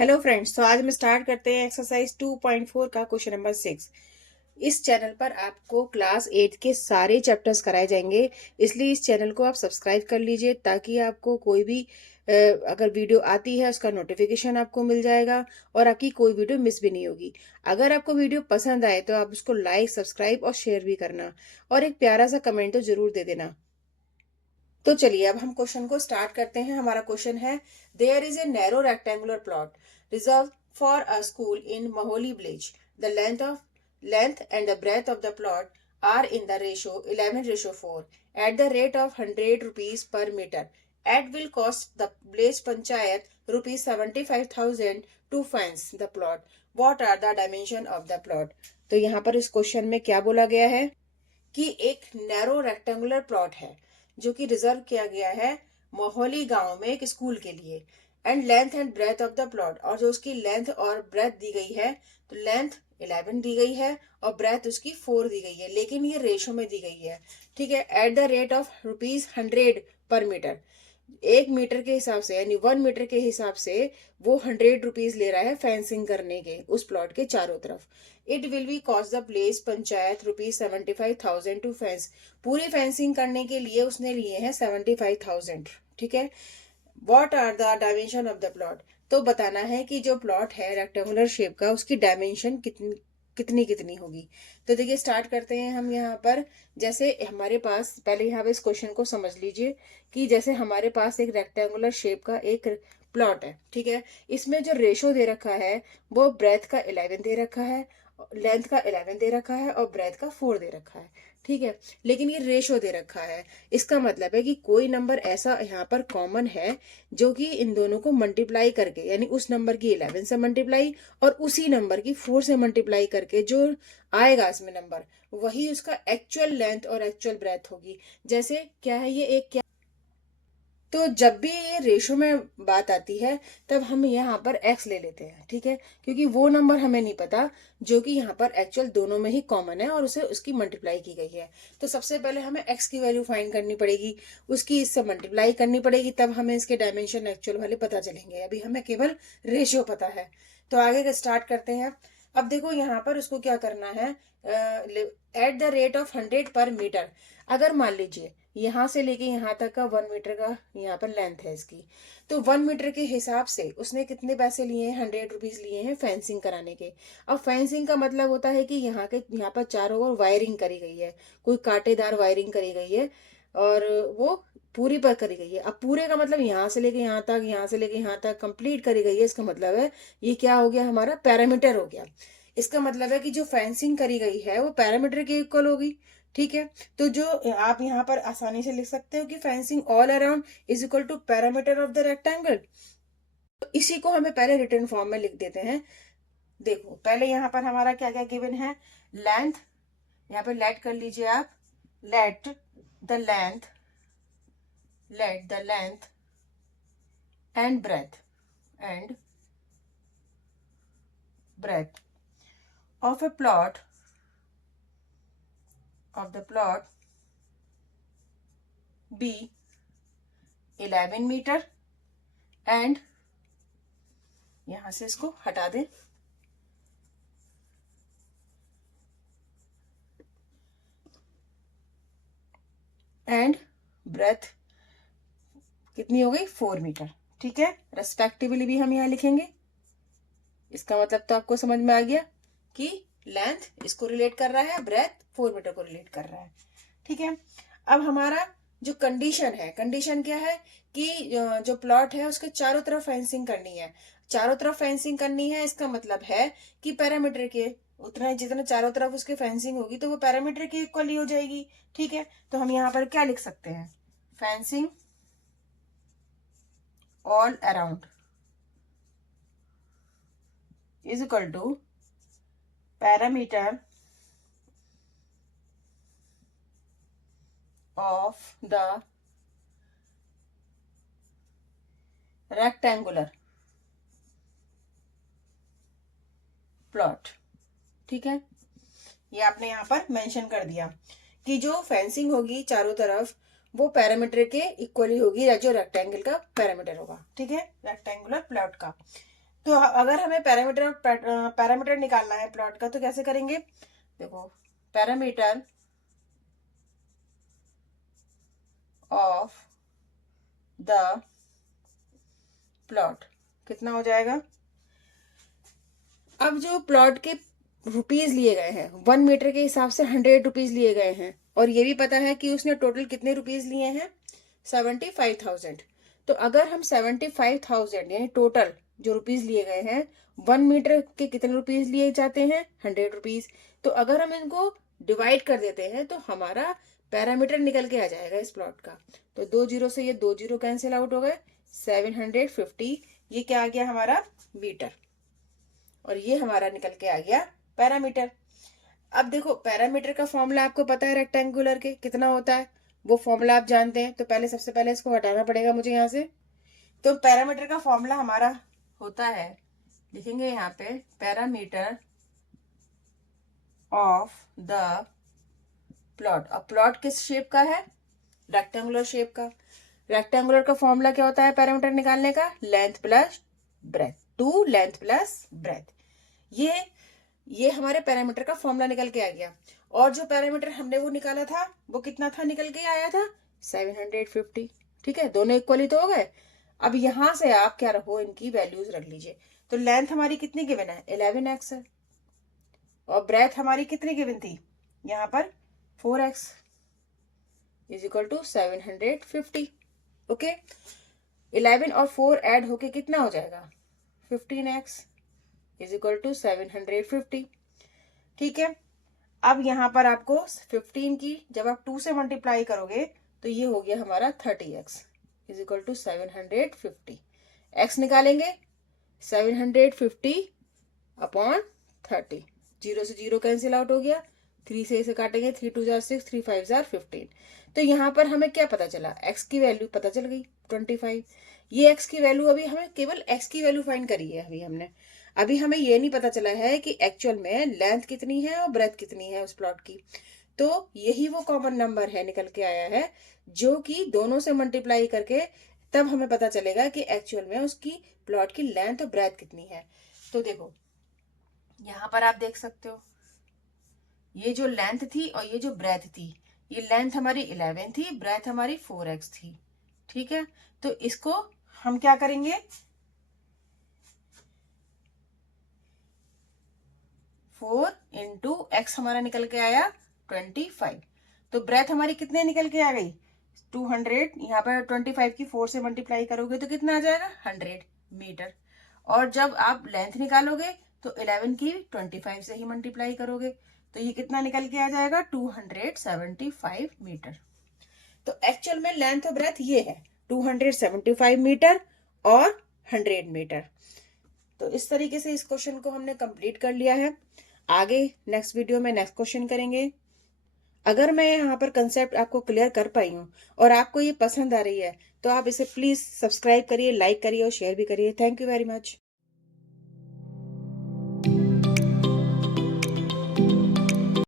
Hello friends, तो आज हम स्टार्ट करते हैं एक्सरसाइज 2.4 का क्वेश्चन नंबर 6। इस चैनल पर आपको क्लास 8 के सारे चैप्टर्स कराए जाएंगे, इसलिए इस चैनल को आप सब्सक्राइब कर लीजिए ताकि आपको कोई भी अगर वीडियो आती है उसका नोटिफिकेशन आपको मिल जाएगा और आपकी कोई वीडियो मिस भी नहीं होगी। अगर आपको वीडियो पसंद आए तो आप उसको लाइक, सब्सक्राइब और शेयर भी करना और एक प्यारा सा कमेंट तो जरूर दे देना। तो चलिए अब हम क्वेश्चन को स्टार्ट करते हैं। हमारा क्वेश्चन है, there is a narrow rectangular plot reserve for a school in Maholi village. The length and the breadth of the plot are in the ratio 11:4 at the rate of 100 rupees per meter. It will cost the village panchayat rupees 75,000 to fence the plot. What are the dimension of the plot? तो यहाँ पर इस question में क्या बोला गया है कि एक नैरो रेक्टेंगुलर प्लॉट है जो कि रिजर्व किया गया है मोहाली गांव में एक स्कूल के लिए। And breath of the plot, और जो उसकी लेंथ और ब्रेथ दी गई है, तो लेंथ 11 दी गई है और ब्रेथ उसकी 4 दी गई है, लेकिन ये रेशो में दी गई है। ठीक है, एट द रेट ऑफ ₹100 पर मीटर। 1 मीटर के हिसाब से यानी 1 मीटर के हिसाब से वो 100 रुपीज ले रहा है फेंसिंग करने के उस प्लॉट के चारों तरफ। It will be cost the place panchayat ₹75,000 to fence. पूरी फेंसिंग करने के लिए उसने लिए हैं 75,000। ठीक है, what are the dimension of the plot, तो बताना है कि जो प्लॉट है रेक्टेंगुलर शेप का उसकी डायमेंशन कितनी कितनी कितनी होगी। तो देखिए स्टार्ट करते हैं हम यहाँ पर। जैसे हमारे पास, पहले यहाँ पे इस क्वेश्चन को समझ लीजिए कि जैसे हमारे पास एक रेक्टेंगुलर शेप का एक प्लॉट है। ठीक है, इसमें जो रेशो दे रखा है वो ब्रेथ का 11 दे रखा है, लेंथ का 11 दे रखा है और ब्रेथ का 4 दे रखा है। ठीक है, लेकिन ये रेशो दे रखा है। इसका मतलब है कि कोई नंबर ऐसा यहाँ पर कॉमन है जो कि इन दोनों को मल्टीप्लाई करके, यानी उस नंबर की 11 से मल्टीप्लाई और उसी नंबर की 4 से मल्टीप्लाई करके जो आएगा इसमें नंबर, वही उसका एक्चुअल लेंथ और एक्चुअल ब्रेथ होगी। जैसे क्या है ये एक क्या, तो जब भी ये रेशो में बात आती है तब हम यहाँ पर x ले लेते हैं। ठीक है, क्योंकि वो नंबर हमें नहीं पता जो कि यहाँ पर एक्चुअल दोनों में ही कॉमन है और उसे उसकी मल्टीप्लाई की गई है। तो सबसे पहले हमें x की वैल्यू फाइंड करनी पड़ेगी, उसकी इससे मल्टीप्लाई करनी पड़ेगी, तब हमें इसके डायमेंशन एक्चुअल वाले पता चलेंगे। अभी हमें केवल रेशियो पता है। तो आगे का स्टार्ट करते हैं। अब देखो यहाँ पर उसको क्या करना है, एट द रेट ऑफ 100 पर मीटर। अगर मान लीजिए यहाँ से लेके यहाँ तक का 1 मीटर का यहाँ पर लेंथ है इसकी, तो 1 मीटर के हिसाब से उसने कितने पैसे लिए हैं, 100 रुपीज लिए हैं फेंसिंग कराने के। अब फेंसिंग का मतलब होता है कि यहाँ पर चारों ओर वायरिंग करी गई है, कोई कांटेदार वायरिंग करी गई है और वो पूरी पर करी गई है। अब पूरे का मतलब यहाँ से लेके यहाँ तक, यहाँ से लेके यहाँ तक कंप्लीट करी गई है। इसका मतलब है ये क्या हो गया, हमारा पैरामीटर हो गया। इसका मतलब है कि जो फेंसिंग करी गई है वो पैरामीटर के इक्वल होगी। ठीक है, तो जो आप यहाँ पर आसानी से लिख सकते हो कि fencing all around is equal to parameter of the rectangle. तो इसी को हमें पहले रिटर्न फॉर्म में लिख देते हैं। देखो पहले यहाँ पर हमारा क्या क्या गिवन है, लेंथ, यहाँ पर लेट कर लीजिए आप, let the length, let the length and breath of a plot be 11 metre and, यहां से इसको हटा दें, एंड ब्रेथ कितनी हो गई, 4 मीटर। ठीक है, रेस्पेक्टिवली भी हम यहाँ लिखेंगे। इसका मतलब तो आपको समझ में आ गया कि लेंथ इसको रिलेट कर रहा है, ब्रेथ 4 मीटर को रिलेट कर रहा है। ठीक है, अब हमारा जो कंडीशन है, कंडीशन क्या है कि जो प्लॉट है उसके चारों तरफ फेंसिंग करनी है। चारों तरफ फेंसिंग करनी है, इसका मतलब है कि पैरामीटर के उतना जितना चारों तरफ उसके फेंसिंग होगी तो वो पैरामीटर की इक्वल ही हो जाएगी। ठीक है, तो हम यहाँ पर क्या लिख सकते हैं, fencing all around is equal to parameter of the rectangular plot। ठीक है, ये आपने यहाँ पर मेंशन कर दिया कि जो फेंसिंग होगी चारों तरफ वो पैरामीटर के इक्वली होगी जो रेक्टेंगल का पैरामीटर होगा। ठीक है, रेक्टेंगुलर प्लॉट का। तो अगर हमें पैरामीटर निकालना है प्लॉट का तो कैसे करेंगे? देखो, पैरामीटर ऑफ द प्लॉट कितना हो जाएगा? अब जो प्लॉट के रुपीज लिए गए हैं 1 मीटर के हिसाब से 100 रुपीज लिए गए हैं, और ये भी पता है कि उसने टोटल कितने रुपीज लिए हैं? 75,000। तो अगर हम 75,000 यानी टोटल जो रुपीज लिए गए हैं 1 मीटर के कितने रुपीज लिए जाते हैं? 100 रुपीज। तो अगर हम इनको डिवाइड कर देते हैं तो हमारा पैरामीटर निकल के आ जाएगा इस प्लॉट का। तो 2 जीरो से ये 2 जीरो कैंसिल आउट हो गए, 750। ये क्या आ गया हमारा? मीटर। और ये हमारा निकल के आ गया पैरामीटर। अब देखो, पैरामीटर का फॉर्मूला आपको पता है रेक्टेंगुलर के कितना होता है, वो फॉर्मूला आप जानते हैं। तो पहले सबसे पहले इसको हटाना पड़ेगा मुझे यहाँ से। तो पैरामीटर का फॉर्मूला हमारा होता है, लिखेंगे यहाँ पे, पैरामीटर ऑफ द प्लॉट। अब प्लॉट किस शेप का है? रेक्टेंगुलर शेप का। रेक्टेंगुलर का फॉर्मूला क्या होता है पैरामीटर निकालने का? Length plus breath, two length plus breath. ये हमारे पैरामीटर का फॉर्मूला निकल के आ गया। और जो पैरामीटर हमने वो निकाला था वो कितना था? निकल के आया था 750। ठीक है, दोनों इक्वली तो हो गए। अब यहां से आप क्या रखो, इनकी वैल्यूज रख लीजिए। तो लेंथ हमारी कितनी गिवन है? 11x है। और ब्रेथ हमारी कितनी गिवन थी यहाँ पर? 4x is equal to 750। Okay, 11 और 4 ऐड होके कितना हो जाएगा? 15x is equal to 750। ठीक है, अब यहाँ पर आपको 15 की जब आप 2 से मल्टीप्लाई करोगे तो ये हो गया हमारा 30x is equal to 750। x निकालेंगे 750 अपॉन 30। 0 से 0 कैंसिल आउट हो गया, 3 से इसे काटेंगे, 3 2 जार 6, 3 5 जार 15। तो यहाँ पर हमें क्या पता चला? x की वैल्यू पता चल गई 25। ये x की वैल्यू, अभी हमें केवल x की वैल्यू फाइंड करी है अभी हमें ये नहीं पता चला है कि एक्चुअल में लेंथ कितनी है और ब्रेथ कितनी है उस प्लॉट की। तो यही वो कॉमन नंबर है निकल के आया है, जो कि दोनों से मल्टीप्लाई करके तब हमें पता चलेगा कि एक्चुअल में उसकी प्लॉट की लेंथ और ब्रेथ कितनी है। तो देखो, यहाँ पर आप देख सकते हो, ये जो लेंथ थी और ये जो ब्रेथ थी, ये लेंथ हमारी 11 थी, ब्रेथ हमारी 4x थी। ठीक है, तो इसको हम क्या करेंगे? 4 इंटू एक्स हमारा निकल के आया 25। तो ब्रेथ हमारी कितने निकल के आ गई? 200। यहाँ पर 25 की 4 से मल्टीप्लाई करोगे तो कितना आ जाएगा? 100 मीटर। और जब आप लेंथ निकालोगे तो 11 की 25 से ही मल्टीप्लाई करोगे तो ये कितना निकल के आ जाएगा? 275 मीटर। तो एक्चुअल में लेंथ और ब्रेथ ये है 275 मीटर और 100 मीटर। तो इस तरीके से इस क्वेश्चन को हमने कंप्लीट कर लिया है। आगे नेक्स्ट वीडियो में नेक्स्ट क्वेश्चन करेंगे। अगर मैं यहाँ पर कंसेप्ट आपको क्लियर कर पाई हूँ और आपको ये पसंद आ रही है तो आप इसे प्लीज सब्सक्राइब करिए, लाइक करिए और शेयर भी करिए। Thank you very much.